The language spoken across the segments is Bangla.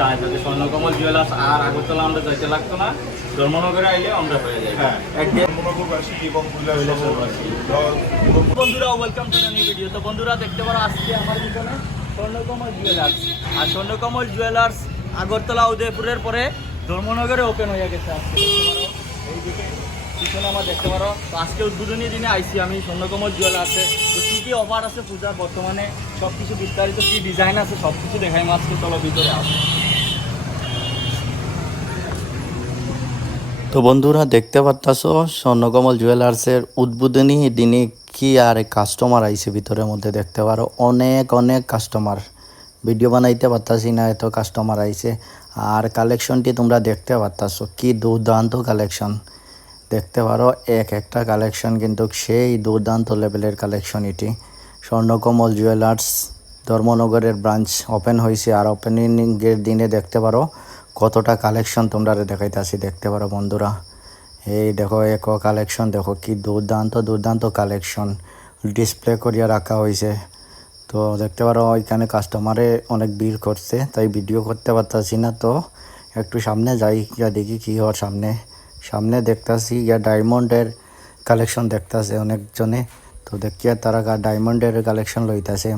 যায় যাতে স্বর্ণকমল জুয়েলার্স আর আগরতলা আমরা যাইতে লাগতো না ধর্মনগরে আইলে আমরা হয়ে যাই বন্ধুরা ওয়েলকাম টু নিউ ভিডিও তো বন্ধুরা দেখতে পারো আজকে আমার পিছনে স্বর্ণকমল জুয়েলার্স আর স্বর্ণকমল জুয়েলার্স আগরতলা উদয়পুরের পরে ধর্মনগরে ওপেন হয়ে গেছে আজকে। এইদিকে পিছনে আমার দেখতে পারো। তো আজকে উদ্বোধনী দিনে আইসি আমি স্বর্ণকমল জুয়েলার্সে তো কী কী অফার আছে পূজার? বর্তমানে সব কিছু বিস্তারিত কী ডিজাইন আছে সব কিছু দেখাই। আজকে চলো ভিতরে আসো। তো বন্ধুরা দেখতে পারতাছ, স্বর্ণকমল জুয়েলার্সের উদ্বোধনী দিনে কি আর কাস্টমার আইছে ভিতরের মধ্যে দেখতে পারো। অনেক অনেক কাস্টমার ভিডিও বানাইতে পারতাছি না, এত কাস্টমার আইছে। আর কালেকশনটি তোমরা দেখতে পারতাছ, কি দুর্দান্ত কালেকশন দেখতে পারো, এক একটা কালেকশন কিন্তু সেই দুর্দান্ত লেভেলের কালেকশন এটি। স্বর্ণকমল জুয়েলার্স ধর্মনগরের ব্রাঞ্চ ওপেন হয়েছে আর ওপেনিংয়ের দিনে দেখতে পারো কতটা কালেকশন তোমরা দেখাইতেছি দেখতে পারো বন্ধুরা। এই দেখো, এক কালেকশন দেখো কি দুর্দান্ত দুর্দান্ত কালেকশন ডিসপ্লে করিয়া রাখা হয়েছে তো দেখতে পারো এখানে কাস্টমারে অনেক ভিড় করছে, তাই ভিডিও করতে পারতাছি না। তো একটু সামনে যাই, গিয়া দেখি কী হওয়ার সামনে। সামনে দেখতাছি ইয়া ডায়মন্ডের কালেকশন দেখতাছে অনেকজনে। তো দেখিয়া তারা ডায়মন্ডের কালেকশন লইতাছে।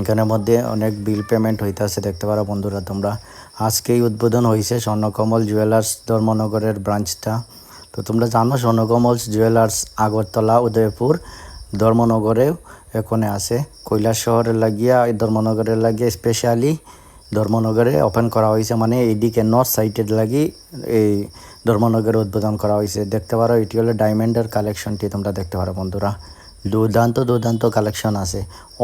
এখানের মধ্যে অনেক বিল পেমেন্ট হইতাছে, দেখতে পারো বন্ধুরা তোমরা। আজকেই উদ্বোধন হয়েছে স্বর্ণকমল জুয়েলার্স ধর্মনগরের ব্রাঞ্চটা। তো তোমরা জানো স্বর্ণকমল জুয়েলার্স আগরতলা, উদয়পুর ধর্মনগরে এখানে আছে। কৈলাস শহরের লাগিয়া, এই ধর্মনগরের লাগিয়ে স্পেশালি ধর্মনগরে ওপেন করা হয়েছে মানে এইদিকে নর্থ সাইডের লাগি এই ধর্মনগরে উদ্বোধন করা হয়েছে দেখতে পারো, এটি হলো ডায়মন্ডের কালেকশনটি তোমরা দেখতে পারো বন্ধুরা। দুর্দান্ত দুর্দান্ত কালেকশন আছে।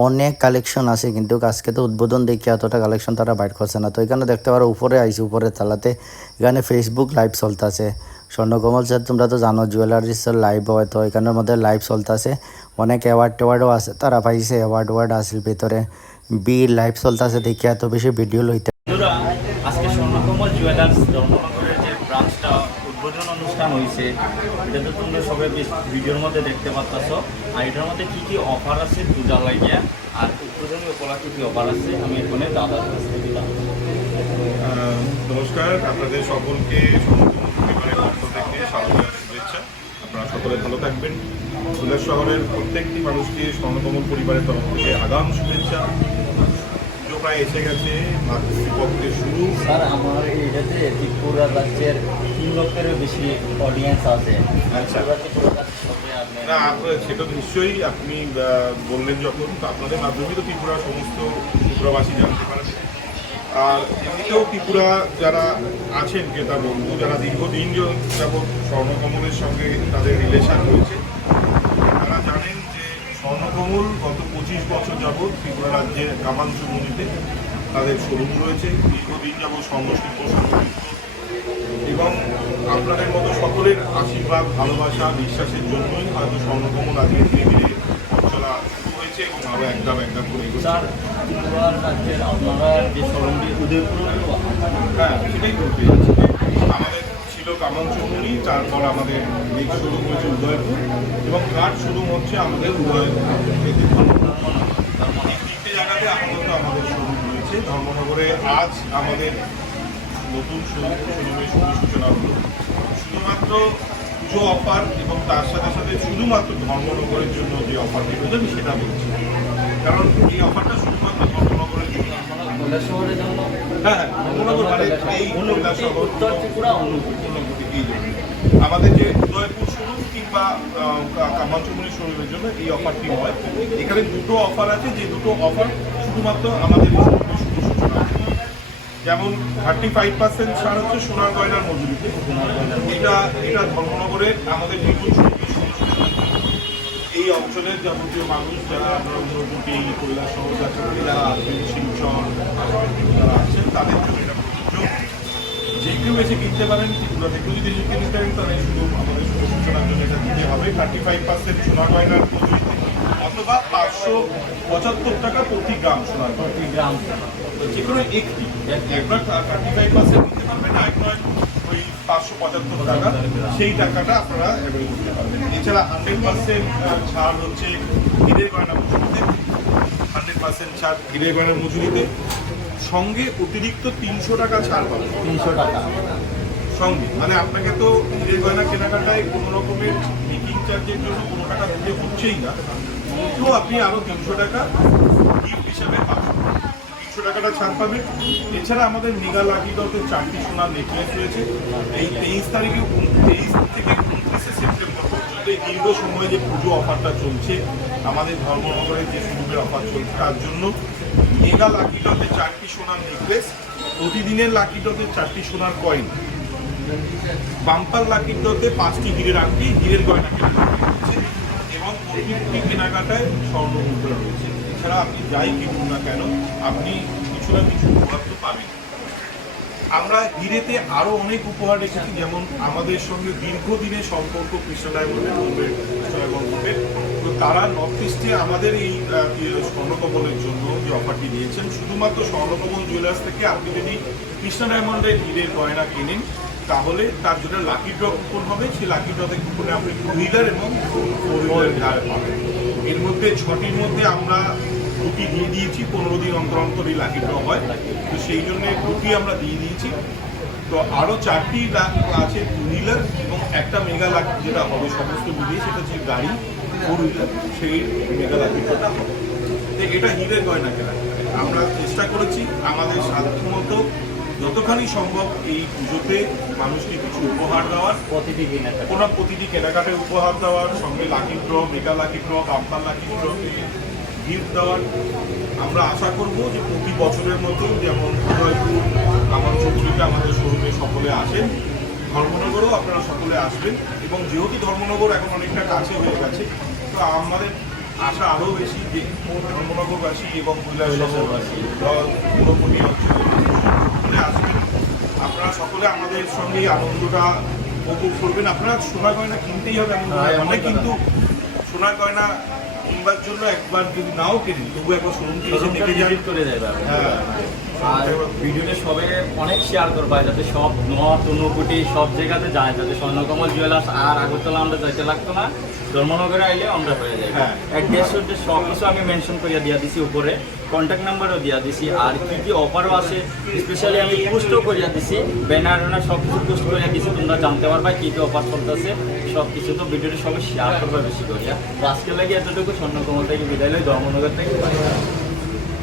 অনেক কালেকশন আছে, কিন্তু আজকে তো উদ্বোধন দেখি এতটা কালেকশন তারা বাইর করছে না। তো এখানে দেখতে পারো, উপরে আইসি উপরে তালাতে। এখানে ফেসবুক লাইভ চলতেছে। স্বর্ণকমল স্যার, তোমরা তো জানো জুয়েলারিসের লাইভ হয়, তো এখানের মধ্যে লাইভ চলতেছে। অনেক অ্যাওয়ার্ড টেওয়ার্ডও আছে, তারা পাইছে অ্যাওয়ার্ড ওয়ার্ড আসিল ভিতরে। বি লাইভ চলতেছে দেখি এত বেশি ভিডিও লইতে আজকে স্বর্ণকমল জুয়েলার্স উদ্বোধন অনুষ্ঠান হয়েছে এটা তো তোমরা সবাই ভিডিওর মধ্যে দেখতে পাচ্ছ আর এটার মধ্যে কী কী অফার আছে পূজা লাগিয়া? আর উদ্বোধনী উপলক্ষে কি অফার আছে? আমি এখানে দাদার কাছ থেকে। নমস্কার। আপনাদের সকলকে আপনারা সকলে ভালো থাকবেন। ফুলের শহরের প্রত্যেকটি মানুষকে স্বর্ণকমল পরিবারের তরফ থেকে আগাম শুভেচ্ছা। প্রায় এসে গেছে মাতৃপক্ষের শুরু। স্যার আমার এটাতে ত্রিপুরা রাজ্যের তিন লক্ষেরও বেশি অডিয়েন্স আছে। আচ্ছা। ত্রিপুরা ত্রিপুরা না আপনার সেটা নিশ্চয়ই আপনি বললেন যখন আপনাদের মাধ্যমে তো ত্রিপুরার সমস্ত ত্রিপুরাবাসী জানতে পারবে আর এমনিতেও ত্রিপুরা যারা আছেন ক্রেতা বন্ধু যারা দীর্ঘদিন যাবৎ স্বর্ণকমলের সঙ্গে তাদের রিলেশন রয়েছে তারা জানেন যে স্বর্ণকমল গত পঁচিশ বছর যাবৎ ত্রিপুরা রাজ্যের কামাঞ্চমণিতে তাদের শোরুম রয়েছে। দীর্ঘদিন যাবৎ সংঘশিল্প এবং আপনাদের মতো সকলের আশীর্বাদ ভালোবাসা বিশ্বাসের জন্যই হয়তো স্বর্ণকমল আজকে ধীরে ধীরে চলা শুরু হয়েছে এবং আরও একদম একদম করে। স্যার ত্রিপুরা রাজ্যের আপনারা যে শোরুমটি উদয়পুর হ্যাঁ সেটাই করতে আমাদের ছিল কামাঞ্চমণি তারপর আমাদের নেক্সট শোরুম হয়েছে উদয়পুর, এবং কাঠ শোরুম হচ্ছে আমাদের উদয়পুর। জায়গাতে আমাদের ধর্মনগরে আজ আমাদের নতুন শোরুম সূচনা হলো। শুধুমাত্র পুজো অফার এবং তার সাথে সাথে শুধুমাত্র ধর্মনগরের জন্য যে অফারটি রয়েছে সেটা বলছি। কারণ এই অফারটা শুধুমাত্র কৈলাস শহরের জন্য? হ্যাঁ হ্যাঁ মানে উত্তর ত্রিপুরা অনুভূতি। আমাদের যে উদয়পুর শোরুম কিংবা কামাচুমনি শোরুমের জন্য এই অফারটি হয়। এখানে দুটো অফার আছে যে দুটো অফার শুধুমাত্র আমাদের যেমন থার্টি ফাইভ পার্সেন্ট ছাড় হচ্ছে সোনার গয়নার মজুরিতে। এটা এটা ধর্মনগরের আমাদের বিপুল শোরুমের শুভ সূচনা এই অঞ্চলের যাবতীয় মানুষ যারা উত্তরপুটি কৈলাস শহর গাছাপড়িয়া শিলচর যারা আছেন তাদের জন্য এটা প্রযোজ্য। যে কেউ এসে কিনতে পারেন ত্রিপুরা থেকেও যদি এসে কিনতে পারেন তাহলে শুধু আমাদের সূচনার জন্য এটা দিতে হবে। থার্টি ফাইভ পার্সেন্ট সোনা গয়নার অথবা পাঁচশো পঁচাত্তর টাকা প্রতি গ্রাম গয়না। প্রতি গ্রাম যে কোনো একটি একবার থার্টি ফাইভ পার্সেন্ট দিতে পারবেন আর নয় পাঁচশো পঁচাত্তর টাকা। সেই টাকাটা আপনারা অ্যাভেল করতে পারবেন। এছাড়া হান্ড্রেড পার্সেন্ট ছাড় হচ্ছে হীরের গয়না মজুরিতে। হান্ড্রেড পার্সেন্ট ছাড় হীরের গয়নার মজুরিতে। সঙ্গে অতিরিক্ত তিনশো টাকা ছাড় পাবেন। তিনশো টাকা। সঙ্গে। মানে আপনাকে তো হীরের গয়না কেনাকাটায় কোনো রকমের মেকিং চার্জের জন্য কোনো টাকা দিতে হচ্ছেই না। তো আপনি আরও তিনশো টাকা গিফট হিসাবে পাবেন। টাকাটা ছাড় পাবে। এছাড়া আমাদের নিগা লাকি ডটের চারটি সোনার নেকলেস রয়েছে এই তেইশ তারিখে তেইশ থেকে উনত্রিশে সেপ্টেম্বর পর্যন্ত এই দীর্ঘ সময়ে যে পুজো অফারটা চলছে, আমাদের ধর্মনগরে যে শুরুর অফার চলছে তার জন্য মেগা লাকি ডটের চারটি সোনার নেকলেস প্রতিদিনের লাকি ডটের চারটি সোনার কয়েন বাম্পার লাকির দোতে পাঁচটি হীরের আংটি, হীরের গয়না এবং প্রতিটি কেনাকাটায় স্বর্ণ মুদ্রা রয়েছে। এছাড়া আপনি যাই কিনুন না কেন, আপনি কিছু না কিছু উপহার তো পাবেন। আমরা হিরেতে আরও অনেক উপহার রেখেছি, যেমন আমাদের সঙ্গে দীর্ঘদিনের সম্পর্ক কৃষ্ণ ডায়মন্ডের বোম্বের কৃষ্ণ ডায়মন্ডের তো তারা নর্থ ইস্টে আমাদের এই স্বর্ণকমলের জন্য যে অফারটি দিয়েছেন, শুধুমাত্র স্বর্ণকমল জুয়েলার্স থেকে আপনি যদি কৃষ্ণ ডায়মন্ডের হীরের গয়না কেনেন, তাহলে তার জন্য লাকি ড্র কুপন হবে। সেই লাকি ড্রতে কুপনে আপনি টু হুইলার এবং ফোর হুইলার পাবেন। এর মধ্যে ছটির মধ্যে আমরা দুটি দিয়ে দিয়েছি, পনেরো দিন অন্তর অন্তর এই লাকি ড্র হয়। তো সেই জন্য দুটি আমরা দিয়ে দিয়েছি। তো আরও চারটি আছে টু হুইলার এবং একটা মেগা লাখ যেটা হবে সমস্ত মিলিয়ে, সেটা হচ্ছে গাড়ি ফোর হুইলার সেই মেগা লাকি ড্রটা হবে। তো এটা হিরের গয়না কেনা। আমরা চেষ্টা করেছি আমাদের সাধ্য মতো যতখানি সম্ভব এই পুজোতে মানুষকে কিছু উপহার দেওয়ার প্রতিটি কেনাকাটা। কোনো প্রতিটি কেনাকাটায় উপহার দেওয়ার সঙ্গে lucky draw mega lucky draw bumper lucky draw gift দেওয়ার। আমরা আশা করব যে প্রতি বছরের মতো যেমন উদয়পুর আমার চৌধুরীতে আমাদের শোরুমে সকলে আসেন। ধর্মনগরও আপনারা সকলে আসবেন এবং যেহেতু ধর্মনগর এখন অনেকটা কাছে হয়ে গেছে তো আমাদের আশা আরও বেশি যে ধর্মনগরবাসী এবং কৈলাসবাসী পুরোপুরি অঞ্চলের মানুষ সকলে আসবেন আপনারা সকলে আমাদের সঙ্গে আনন্দটা উপভোগ করবেন। আপনারা সোনার গয়না কিনতেই হবে এমন। কিন্তু সোনার গয়না কিনবার জন্য একবার যদি নাও কেনেন তবু একবার শোরুম থেকে করে হ্যাঁ। আর ভিডিওটা সবে অনেক শেয়ার করবা যাতে সব নথ অনুকুটি সব জায়গাতে যায় যাতে স্বর্ণকমল জুয়েলার্স আর আগরতলা আমরা যাইতে লাগতো না ধর্মনগরে আইলে আমরা হয়ে যাই হ্যাঁ। অ্যাড্রেস অ্যাড্রেস সব কিছু আমি মেনশন করিয়া দিয়া দিছি উপরে কন্ট্যাক্ট নাম্বারও দিয়া দিছি আর কি কি অফারও আছে স্পেশালি আমি পোস্টও করিয়া দিছি ব্যানার ট্যানার সব কিছু পোস্ট করিয়া দিছি তোমরা জানতে পারবা কি কি অফার চলতেছে সব কিছু তো ভিডিওটা সবাই শেয়ার করবা বেশি করিয়া। তো আজকে লাগে এতটুকু স্বর্ণকমল থেকে বিদায় লই ধর্মনগর থেকে